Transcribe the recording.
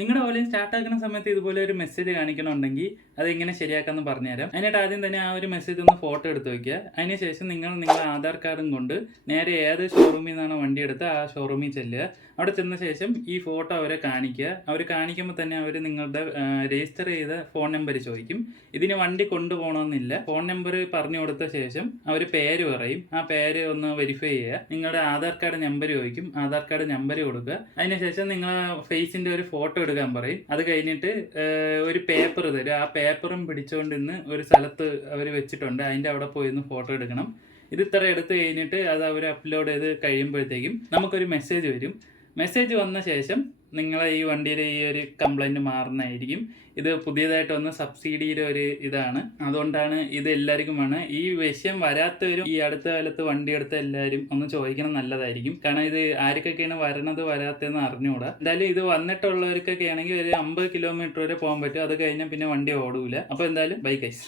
നിങ്ങളുടെ online start ആക്കുന്ന സമയത്ത് ഇതുപോലെ ഒരു മെസ്സേജ് കാണിക്കണമെന്നുണ്ടെങ്കിൽ അത് എങ്ങനെ ശരിയാക്കാമെന്ന് പറഞ്ഞുതരാം. അതിനായിട്ട് ആദ്യം തന്നെ ആ ഒരു മെസ്സേജ് ഒന്ന് ഫോട്ടോ എടുത്ത് വയ്ക്കുക. അതിനുശേഷം നിങ്ങളുടെ ആധാർ കാർഡും കൊണ്ട് നേരെ ഏത് ഷോറൂമിൽ നിന്നാണ് വണ്ടി എടുത്ത് ആ ഷോറൂമിൽ ചെല്ലുക. അവിടെ ചെന്ന ശേഷം ഈ ഫോട്ടോ അവരെ കാണിക്കുക. അവർ കാണിക്കുമ്പോൾ തന്നെ അവർ നിങ്ങളുടെ രജിസ്റ്റർ ചെയ്ത ഫോൺ നമ്പർ ചോദിക്കും. ഇതിന് വണ്ടി കൊണ്ടുപോകണമെന്നില്ല. ഫോൺ നമ്പർ പറഞ്ഞു കൊടുത്ത ശേഷം അവർ പേര് പറയും. ആ പേര് ഒന്ന് വെരിഫൈ ചെയ്യുക. നിങ്ങളുടെ ആധാർ കാർഡ് നമ്പർ ചോദിക്കും. ആധാർ കാർഡ് നമ്പർ കൊടുക്കുക. അതിനുശേഷം നിങ്ങളെ ഫേസിൻ്റെ ഒരു ഫോട്ടോ എടുക്കാൻ പറയും. അത് കഴിഞ്ഞിട്ട് ഒരു പേപ്പർ തരും. ആ പേപ്പറും പിടിച്ചുകൊണ്ട് ഇന്ന് ഒരു സ്ഥലത്ത് അവർ വെച്ചിട്ടുണ്ട്. അതിൻ്റെ അവിടെ പോയി ഒന്ന് ഫോട്ടോ എടുക്കണം. ഇത് ഇത്ര എടുത്തു കഴിഞ്ഞിട്ട് അത് അവർ അപ്ലോഡ് ചെയ്ത് കഴിയുമ്പോഴത്തേക്കും നമുക്കൊരു മെസ്സേജ് വരും. മെസ്സേജ് വന്ന ശേഷം നിങ്ങളെ ഈ വണ്ടിയുടെ ഈ ഒരു കംപ്ലൈൻറ്റ് മാറുന്നതായിരിക്കും. ഇത് പുതിയതായിട്ട് വന്ന സബ്സിഡിയുടെ ഒരു ഇതാണ്. അതുകൊണ്ടാണ് ഇത് എല്ലാവർക്കും വേണം. ഈ വിഷയം വരാത്തവരും ഈ അടുത്ത കാലത്ത് വണ്ടി എടുത്ത എല്ലാവരും ഒന്ന് ചോദിക്കണം, നല്ലതായിരിക്കും. കാരണം ഇത് ആർക്കൊക്കെയാണ് വരണത് വരാത്തതെന്ന് അറിഞ്ഞുകൂടാ. എന്തായാലും ഇത് വന്നിട്ടുള്ളവർക്കൊക്കെ ആണെങ്കിൽ ഒരു 50 കിലോമീറ്റർ വരെ പോകാൻ പറ്റും. അത് കഴിഞ്ഞാൽ പിന്നെ വണ്ടി ഓടൂല. അപ്പോൾ എന്തായാലും ബൈ ഗൈസ്.